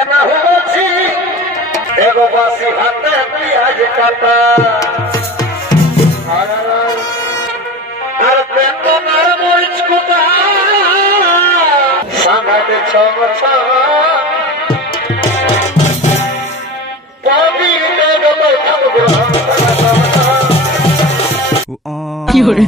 এনা হচ্ছি এগো বাসি হাতে পেঁয়াজ কাটা আর বেতনার মরিচ কোটা সামানে ছমছ পাবি দেবো কি করে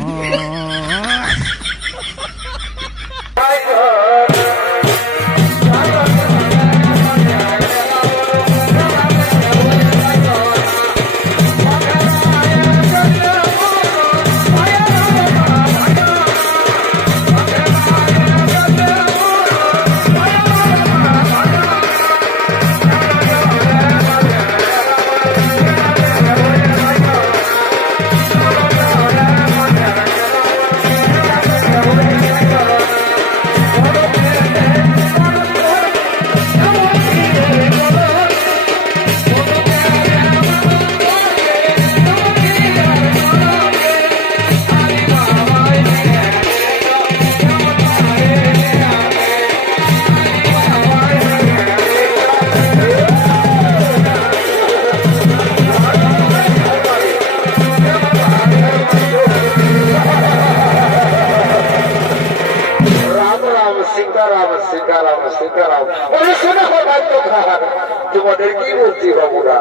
তোমাদের কি বলছি বাবুরা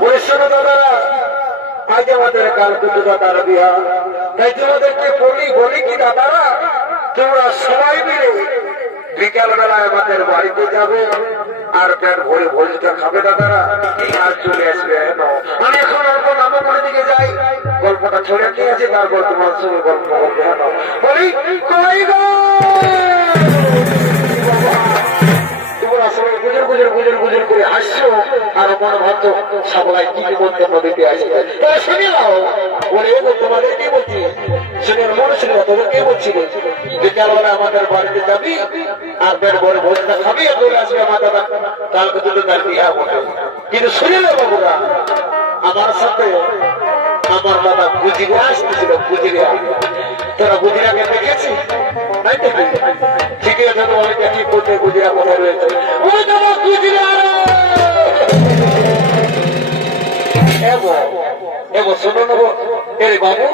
বলে শোনো দাদারা আজ আমাদের কালকে তো দাদার বিয়া তাই তোমাদেরকে বলি কি দাদারা তোমরা সবাই মিলে বিকাল বেলায় আমাদের বাড়িতে যাবে আর পেট ভরে ভোজটা খাবে দাদারা আর চলে আসবে আমি এখন অল্প নামে দিকে যাই গল্পটা ছড়ে নিয়ে আছে তারপর তোমার সঙ্গে গল্প করবে বলি কই গো গুজর করে হাসছো আর মনে ভাবছো সবাই কি বলতে নদীতে আসবে তাহলে শুনে নাও বলে তোমাদের কি বলছি শুনে মনে শুনে তোদেরকে বলছি বিকালবেলা আমাদের বাড়িতে যাবি আর বের বড় ভোজটা খাবি আর চলে আসবে আমার দাদা কালকে দুটো তার বিহা বলে কিন্তু শুনে না বাবুরা আমার সাথে আমার দাদা গুজিরা আসতেছিল গুজিরা তোরা গুজিরাকে দেখেছি ঠিক আছে আমি দেখি কোথায় গুজিরা কোথায় রয়েছে শোনো নেবো এর বাবু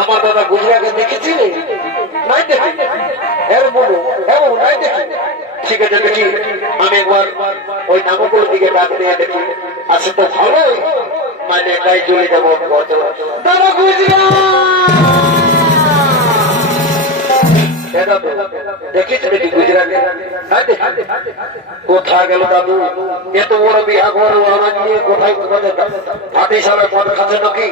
আমার দাদা গুজরাকে দেখেছি নাই দেখি এর বলু নাই দেখি ঠিক আছে দেখি আমি একবার ওই নামকুর দিকে ডাক নিয়ে দেখি আসে তো ভালো মানে একাই চলে যাবো দাদা গুজরা দেখিস দেখি গুজরাটে কোথায় গেল দাদু এত বড় বিহা ঘর আমার নিয়ে কোথায় কোথায় হাতে সামনে পদ খাচ্ছে নাকি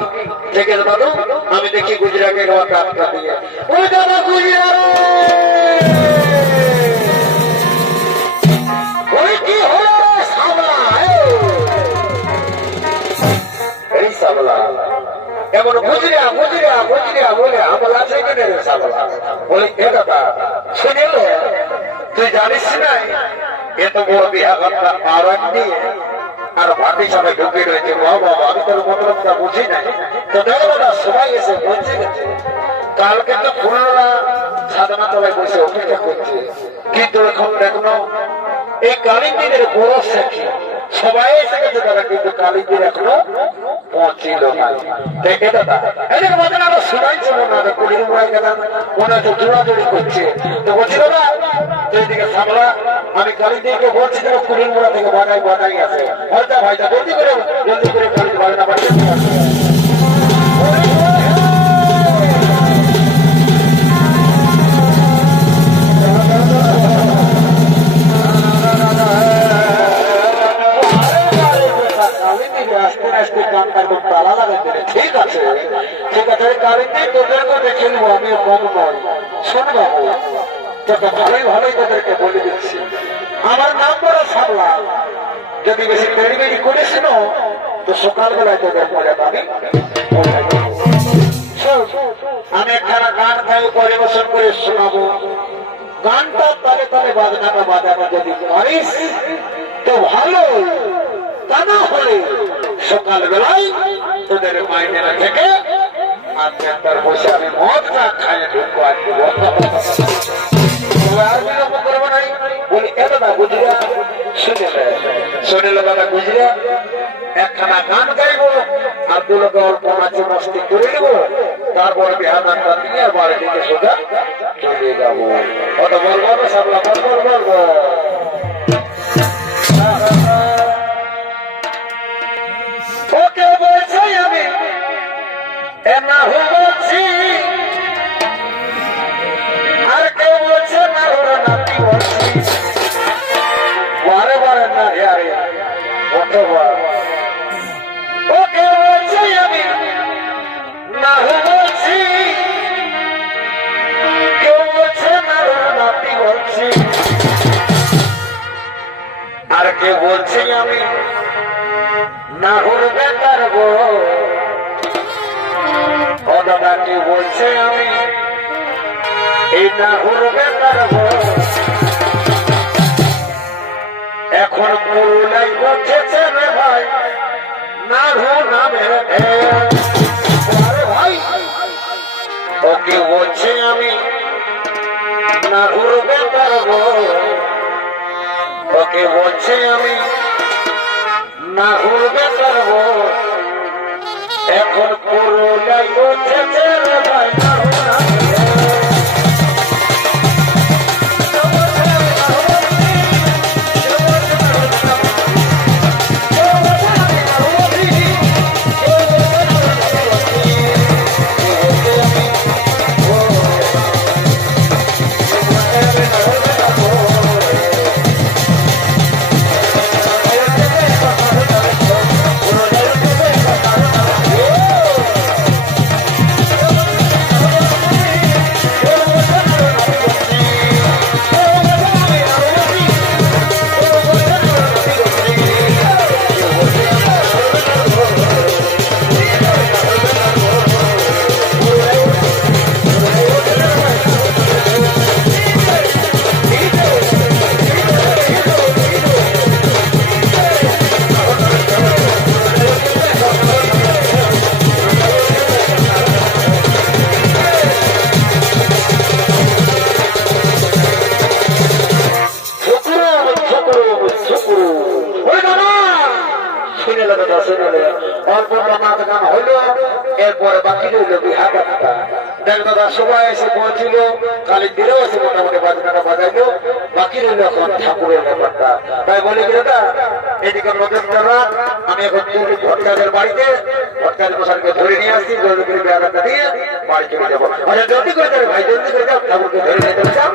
ঠিক আছে দাদু আমি দেখি গুজরাটে আটকা দিয়ে ওই দাদা গুজরা ওই কি হলো সামলা এই সামলা এমন বুঝিয়া বুঝিয়া বুঝিয়া বলে আমার আছে কেন সামলা বলে এ দাদা শুনে তুই জানিস নাই এত বড় বিহা কথা আরাম দিয়ে আর ভাটি সবাই ঢুকে রয়েছে বাবা আমি তোর মতলবটা বুঝি নাই তো দেখো দাদা সবাই এসে বলছে কালকে তো ফুলরা সাধনা তলায় বসে অপেক্ষা করছে কিন্তু এখন দেখো এই কালিন্দিনের বড় সাক্ষী সবাই এসে গেছে দাদা কিন্তু কালিন্দির এখনো পৌঁছিল না দেখে দাদা এদের মধ্যে আমরা শোনাইছিল না কুড়ির মোড়ায় গেলাম মনে হচ্ছে জোড়াজোড়ি করছে তো বলছি দাদা এইদিকে সামলা আমি কালিন্দিকে বলছি যে কুড়ির মোড়া থেকে বানাই আছে হয়তো ভাইটা জলদি করে কালিন্দি বাজনা বাড়িতে ঠিক আছে কালিন্দি তোদেরকে দেখে নেবো আমি কম নয় শোন বাবু তোকে ভালোই তোদেরকে বলে দিচ্ছি আমার নাম বড় সামলা যদি বেশি বেড়ি করিস না তো সকালবেলায় তোদের মনে পাবি আমি একখানা গান গাই পরিবেশন করে শোনাবো গানটা তালে তালে বাজনাটা বাজানো যদি পারিস তো ভালো তা না হলে সকালবেলায় তোদের মাইনে থেকে আর বসে আমি মদ না খাই ঢুকবো আর বিলম্ব করবো নাই বলি এত না বুঝিয়া শুনে শোনেল দাদা বুঝলে একখানা গান গাইব আর দুলোকে অল্প নাচে মস্তি করে নেব, তারপরে বিহার গানটা দিয়ে বাড়ি থেকে সোজা চলে যাবো। কত বলবো না সাবলা, বলবো ওকে বলছি আমি না বলছি, আর কেউ বলছে না ওরা নাতি বলছি, বারে বারে না আরে কতবার ওকে বলছি আমি না বলছি, কেউ বলছে না ওরা নাতি বলছি, আর কেউ বলছি আমি না হলবে পারবো। ও দাদা কি বলছে আমি এই না হলবে পারবো। এখন পুরুলাই বলছে রে ভাই না হো নামে ভাই, ওকে বলছে আমি না হলবে পারবো। ওকে বলছে আমি না হলবে পারবো। এখন পুরুলাই বলছে রে ভাই না হো নামে এরপরে বাকি রইল বিহার গানটা। দেখ দাদা সবাই এসে পৌঁছিল, কালী দিলেও এসে মোটামুটি বাজনাটা বাজাইলো, বাকি রইল এখন ঠাকুরের ব্যাপারটা। তাই বলি কি দাদা এদিকে নজরটা রাত, আমি এখন চলি ভটকারের বাড়িতে, ভটকারের মশানকে ধরে নিয়ে আসছি, জলদি করে বিহার গানটা দিয়ে বাড়ি চলে যাবো। আচ্ছা জলদি করে যাবে ভাই, জলদি করে যাও, ঠাকুরকে ধরে নিয়ে চলে যাও।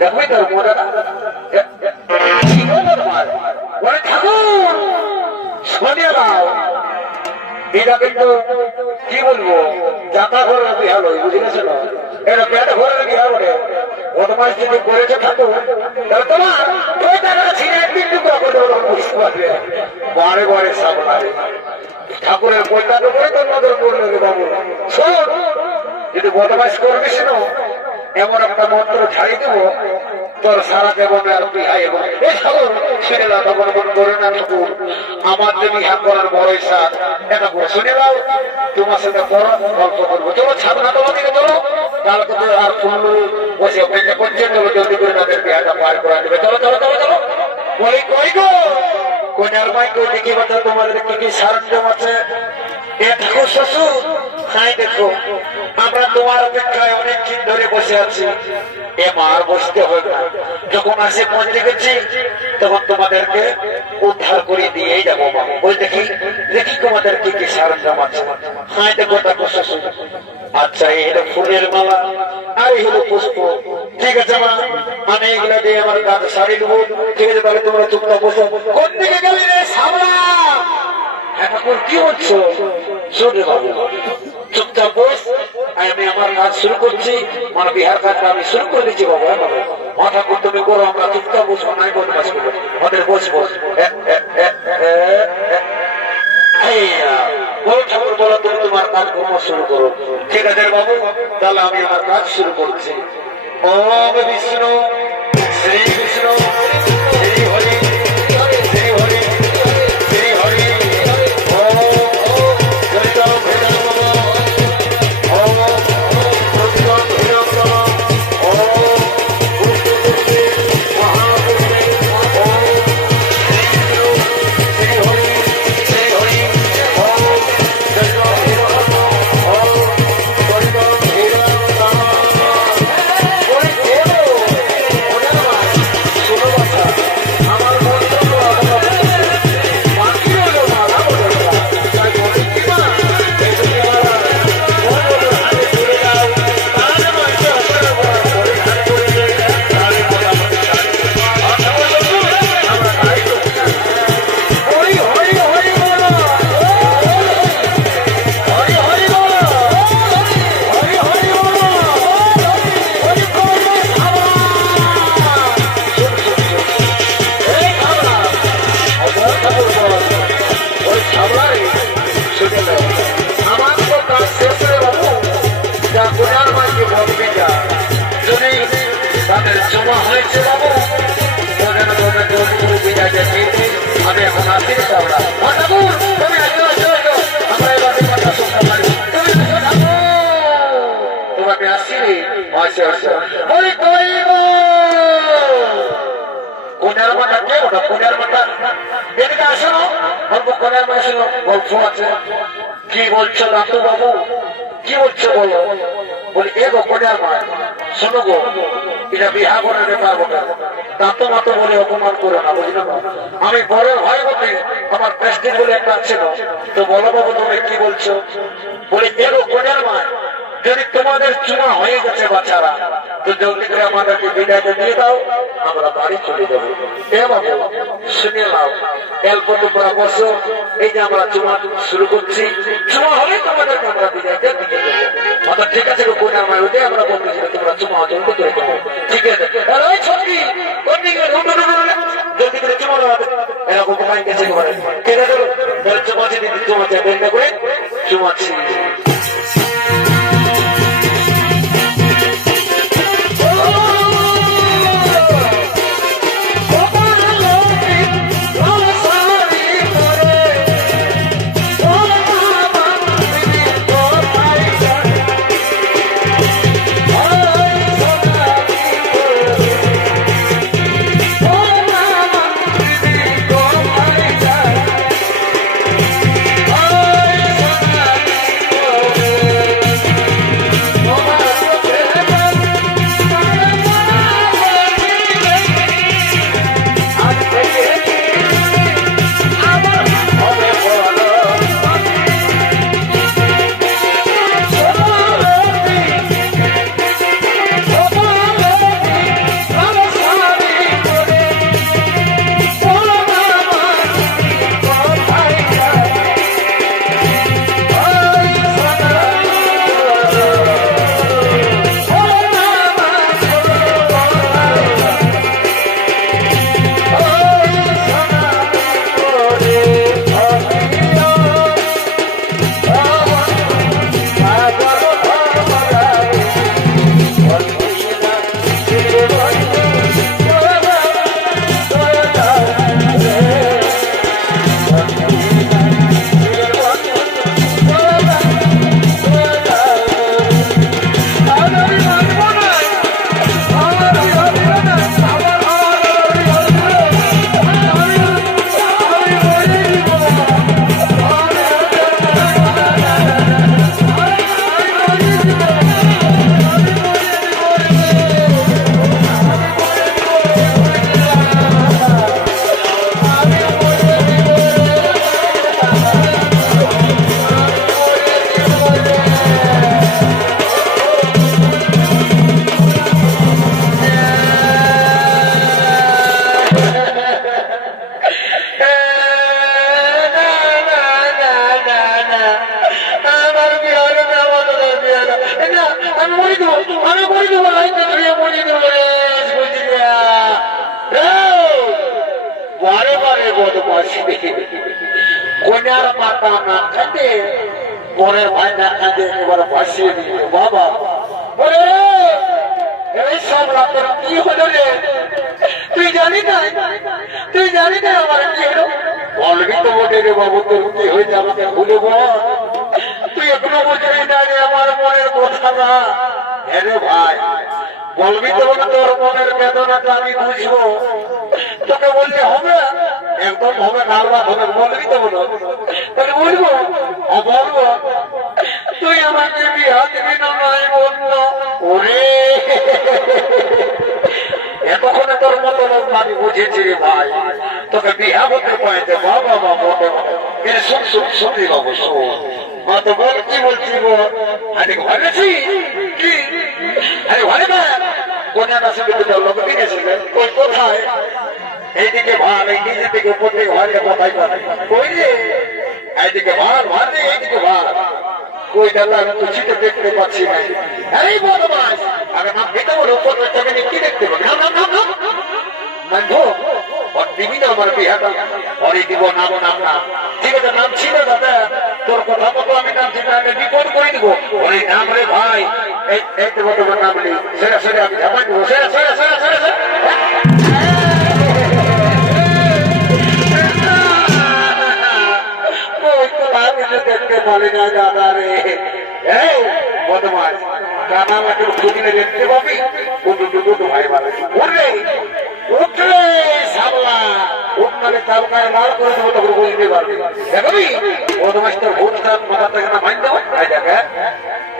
দেখবি তোর মজাটা ঠাকুর শোনে দাও, এটা কিন্তু কি বলবো যাতা ঘরের বিহার ওই বুঝেছ না, এটা পেট ঘরের বিহার বলে বদমাস যদি করেছে ঠাকুর তাহলে তোমার ওই টাকাটা ছিঁড়ে একদিন টুকরা করে দেবো, তখন বুঝতে পারবে। বারে বারে সামলায় ঠাকুরের পয়টার উপরে তোর নজর পড়লো রে বাবু। শোন যদি বদমাস করবিস না এমন একটা মন্ত্র ছাড়িয়ে দেবো তোর সারা জীবনে আর বিহাই এবং এই ঠাকুর শুনে দাও, তখন মন করে না ঠাকুর আমার যে বিহা করার বড় ইচ্ছা এটা শুনে দাও, তোমার সাথে বড় গল্প করবো। চলো ছাড়ো না তোমার দিকে, চলো কালকে তো আর ফুল বসে অপেক্ষা করছে, চলো জলদি করে তাদের বিহাটা পার করা দেবে। চলো চলো চলো চলো বলি কই গো কন্যার মাই কই দেখি বাচ্চা তোমাদের কি কি সারঞ্জাম আছে। এ ঠাকুর শ্বশুর হাই দেখো আমরা তোমার অপেক্ষায় অনেক দিন ধরে বসে আছি, এ মার বসতে হবে না, যখন আসে পৌঁছে গেছি তখন তোমাদেরকে উদ্ধার করে দিয়েই যাবো মা। ওই দেখি দেখি তোমাদের কি কি সরঞ্জাম আছে। হাই দেখো ঠাকুর শ্বশুর, আচ্ছা এই হলো ফুলের মালা আর এই হলো পুষ্প, ঠিক আছে মা আমি এগুলা দিয়ে আমার কাজ সারি দেবো। ঠিক আছে তাহলে তোমরা চুপটা বসো। কোন দিকে গেলি রে সামলা? ঠাকুর কি হচ্ছে? শুনে বাবু চুপচাপ বস, আমি আমার কাজ শুরু করছি, মানে বিহার কাজটা আমি শুরু করে দিচ্ছি বাবু। হ্যাঁ বাবু মা ঠাকুর তুমি করো, আমরা চুপচাপ বসবো, নাই বদমাস করবো, আমাদের বসবো। বলো ঠাকুর বলো তুমি তোমার কাজ তোমার কর্ম শুরু করো। ঠিক আছে বাবু, তাহলে আমি আমার কাজ শুরু করছি। ওম বিষ্ণু শ্রী বিষ্ণু শ্রী হরি শ্রী হরি শ্রী হরি ওম জয়িতা ভেদা ওম প্রতিগম ভেদম ওম পুষ্পপুষ্পে মহাপুষ্পে ওম শ্রী হরি শ্রী হরি ওম জয়িতা ভেদা ওম জয়িতা ভেদা ওই দেবো ওরে মা শোনো বাচ্চা আমার বন্ধু বাকি হলো মালা বলে তাই বলি কি মা এই তুমি মালা বন্ধু হাতে ধরে যাও তাহলে মাইকে অপরে করে হাত করে তাহলে মোটামুটি আচ্ছা বন্ধু আমরা তাই তো হরি হরি হরি বলো হরি হরি বলো হরি হরি বলো হরি করবে খাওয়া এই খাওয়া অপর ঠাকুর বল ওই খাবার শুনে নাও আমার তো কাজ শেষ হয়ে বাবু যা কোনার মাকে বলবি যা যদি তাদের জমা হয়েছে বাবু ওদের ওদের জোর বিজা যেতে আমি এখন আসি আমরা ঠাকুর তুমি আসো আসো আসো আমরা এবার কথা শুনতে পারি তুমি আসো ঠাকুর তোমাকে আসি আসো আসো বলি কই গো কোনের মাথা কে ওটা কোনের মাথা এদিকে আসো অল্প কোনের মাথা শোনো গল্প আছে কি বলছো দাতু বাবু কি বলছো বলো বলি এ গো কোনের মা শোনো গো এটা বিহা করে ব্যাপার বটে দাঁতো মাতো বলে অপমান করো না বুঝলো না আমি বড় ভাই বটে আমার প্রেস্টিজ বলে একটা ছিল তো বলো বাবু তুমি কি বলছো বলি এ গো কোনের মা যদি তোমাদের চুমা হয়ে গেছে বাচ্চারা তো জলদি করে আমাদেরকে বিদায়টা দিয়ে দাও আমরা বাড়ি চলে যাবো এ বাবু শুনে নাও অল্প তোমরা বসো এই যে আমরা চুমা শুরু করছি চুমা হলে তোমাদেরকে আমরা বিদায়টা দিয়ে দেবো অর্থাৎ ঠিক আছে কোন আমার ওইটাই আমরা বলতেছি তোমরা চুমা জলদি করে দেবো ঠিক আছে ওই ছবি কোন দিকে জলদি করে চুমা এরকম কোথায় গেছে কেটে দেবো চুমা দিদি চুমা চাই বের করে চুমাচ্ছি বারে বারে বদমাশি কন্যার মাতা না খাতে পরের ভাই না কাঁদে একেবারে ভাসিয়ে দিল বাবা বলে এই সব রাতের কি হলো রে তুই জানি না আমার কি হলো বলবি তো বটে রে বাবু তোর কি হয়েছে আমাকে ভুলে বল তুই এখনো বুঝবি না রে আমার মনের কথা না হ্যাঁ রে ভাই বলবি তো বলে তোর মনের বেদনাটা আমি বুঝবো তোকে বললে হবে একদম হবে নার্ভাস হবে বলবি তো বলো তাহলে বলবো বলবো তুই আমাকে বিয়া দিবি না নয় বললো ওরে এতক্ষণে তোর মতো লোক আমি বুঝেছি রে ভাই তোকে বিয়া করতে পাইতে বাবা বাবা শুন শুন শুনবি বাবু শোন তো বল কি বলছি বল আরে ঘরেছি কি আরে ঘরে না কোনটা সঙ্গে তো লোক কিনেছিলেন ওই কোথায় এইদিকে ভার এই নিজে থেকে উপর থেকে ঘরে কোথায় কই রে এইদিকে ভার ভার রে এইদিকে ভার কই দাদা আমি তো চিঠি দেখতে পাচ্ছি না আরে বদমাস আগে নাম খেতে বলো উপর থেকে কি দেখতে পাবো না না না বন্ধু ওর দিবি না আমার বিহাটা ওরে দিব নাম নাম না ঠিক আছে নাম ছিল দাদা তোর কথা মতো আমি নাম ছিল আগে রিপোর্ট করে দিব ওরে নাম রে ভাই এই তোমার নাম নেই সেরা সেরা আমি ঝাপাই দেবো সেরা সেরা সেরা সেরা দেখতে বলে না দাদা রে এই বদমাস কানা লাগে খুঁজলে দেখতে পাবি দুটো ভাই বলে উঠলে উঠলে সাবলা উঠলে চালকায় লাল করে দেবো তখন বুঝতে পারবি দেখবি বদমাস তোর ভোটটা মাথা থেকে না মাইন দেবো এই দেখে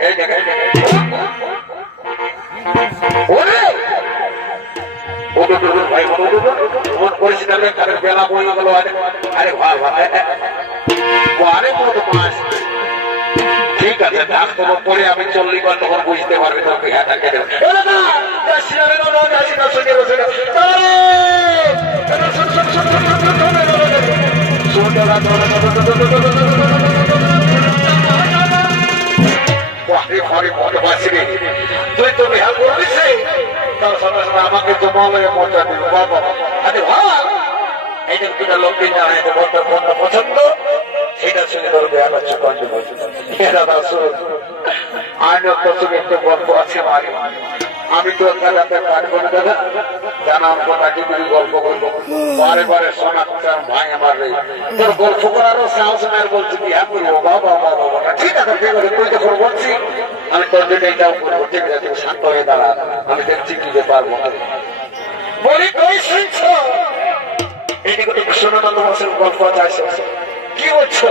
এই দেখে ওরে ভাই মন করেছি না তাদের বেলা বই গেল আরে ভাই ভাই আরে বদমাস ঠিক আছে ডাক তোমার পরে আমি চল্লি বার তখন বুঝতে পারবি তোমাকে হ্যাঁ থাকে তুই তো বিহার করবি তার সঙ্গে সঙ্গে আমাকে জমা হয়ে পৌঁছা দিল বাবা আরে ভাই এই যে দুটা লোক কিনা পছন্দ সেটা শুনে তোর বিহার হচ্ছে কন্টিনিউ দাদা শুনুন আইনের প্রচুর একটা গল্প আছে মারি আমি তো রাতে কাজ করে দাদা জানাম কথা কি গল্প করবো বারে বারে শোনাচ্ছাম ভাই আমার তোর গল্প করারও সাহস নাই বলছি কি হ্যাঁ করবো বাবা বাবা ঠিক আছে ঠিক আছে তুই যখন বলছি আমি তোর জন্য এটাও করবো ঠিক আছে তুমি শান্ত হয়ে দাঁড়া আমি দেখছি কি যে পারবো বলি কই শুনছ এইদিকে তো কৃষ্ণনন্দ বসের গল্প আছে কি বলছো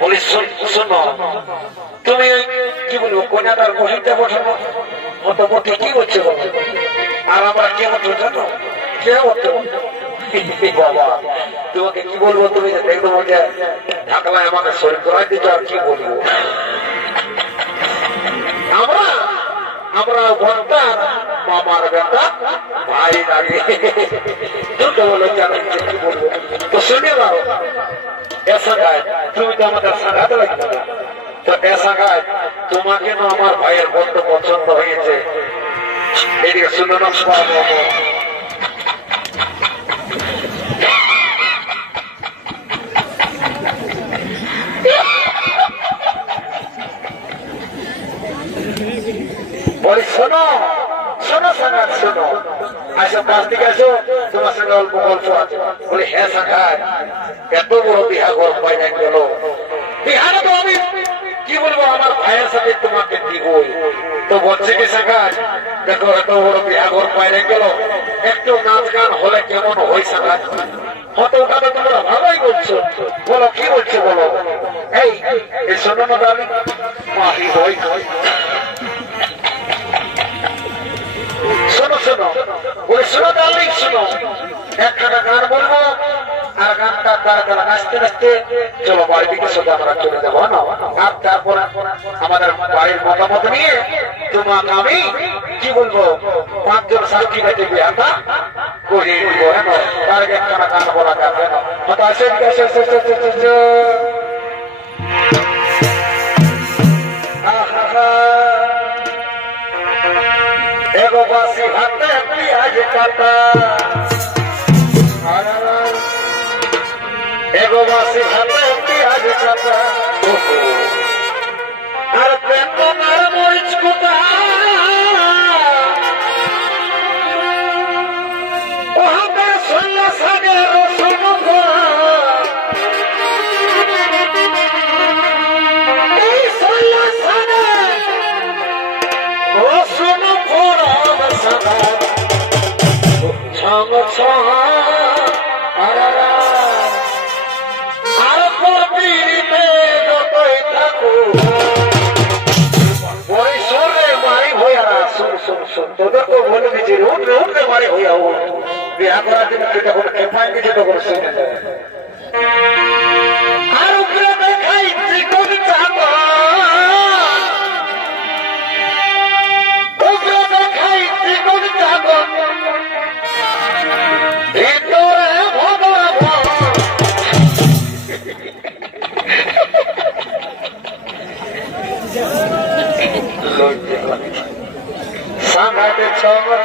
বলি শোনো তুমি কি বলবো কন্যাদার মহিলা বসানো মোটামুটি কি হচ্ছে আর আমরা কে হতো জানো কে হতো বাবা তোমাকে কি বলবো তুমি দেখবো যে ঢাকলায় আমাকে শরীর করাই দিচ্ছ আর কি বলবো আমরা আমরা ভক্তা মামার বেটা ভাই লাগে দুটো বলে জানেন কি বলবো তো শুনে দাও ऐसा गाय তুমি তো আমাদের সাথে লাগবে তো ऐसा गाय তোমাকে না আমার ভাইয়ের বন্ধু পছন্দ হয়েছে এদিকে শুনো না বলি শোনো শোনো সাঙ্গাত শোনো আসো কাছ থেকে আসো তোমার সঙ্গে অল্প গল্প আছে বলি হ্যাঁ সাঙ্গাত এত বড় বিহা ঘর পাইনা গেল বিহারে তো আমি কি বলবো আমার ভাইয়ের সাথে তোমাকে দিবই তো বলছে কি সাঙ্গাত দেখো এত বড় বিহা ঘর পাইনা গেল একটু নাচ গান হলে কেমন হয় সাঙ্গাত হয়তো ওটা তো তোমরা ভালোই বলছো বলো কি বলছো বলো এই শোনো না দাবি মাহি হই শোনো শোনো বলে শোনো ডার্লিং শোনো একটা গান বলবো আর গানটা তারা নাচতে নাচতে চলো বাড়ির দিকে সোজা আমরা চলে যাবো না আর তারপর আমাদের বাড়ির মতামত নিয়ে তোমাকে আমি কি বলবো 5 জন সাক্ষী রেখে বিয়াটা করিয়ে দিব হ্যাঁ তার একটা গান বলা যাবে না হয়তো আসে एगो बासी हाथे पियाज काटा एगो बासी हाथे पियाज काटा সঙ্গ আর কবিরিতে যতই থাকুক বড়ি সরে মারি হইয়া শুন তোদের তো বলে দিচ্ছি উঠলে মারি হইয়া বিয়া করার জন্য যখন খেপাই দিচ্ছে তখন শুনে আর উপরে দেখাই চিকন চাপা উপরে দেখাই চিকন চাপা ভিতরে ভগবান সাংঘাতে ছমর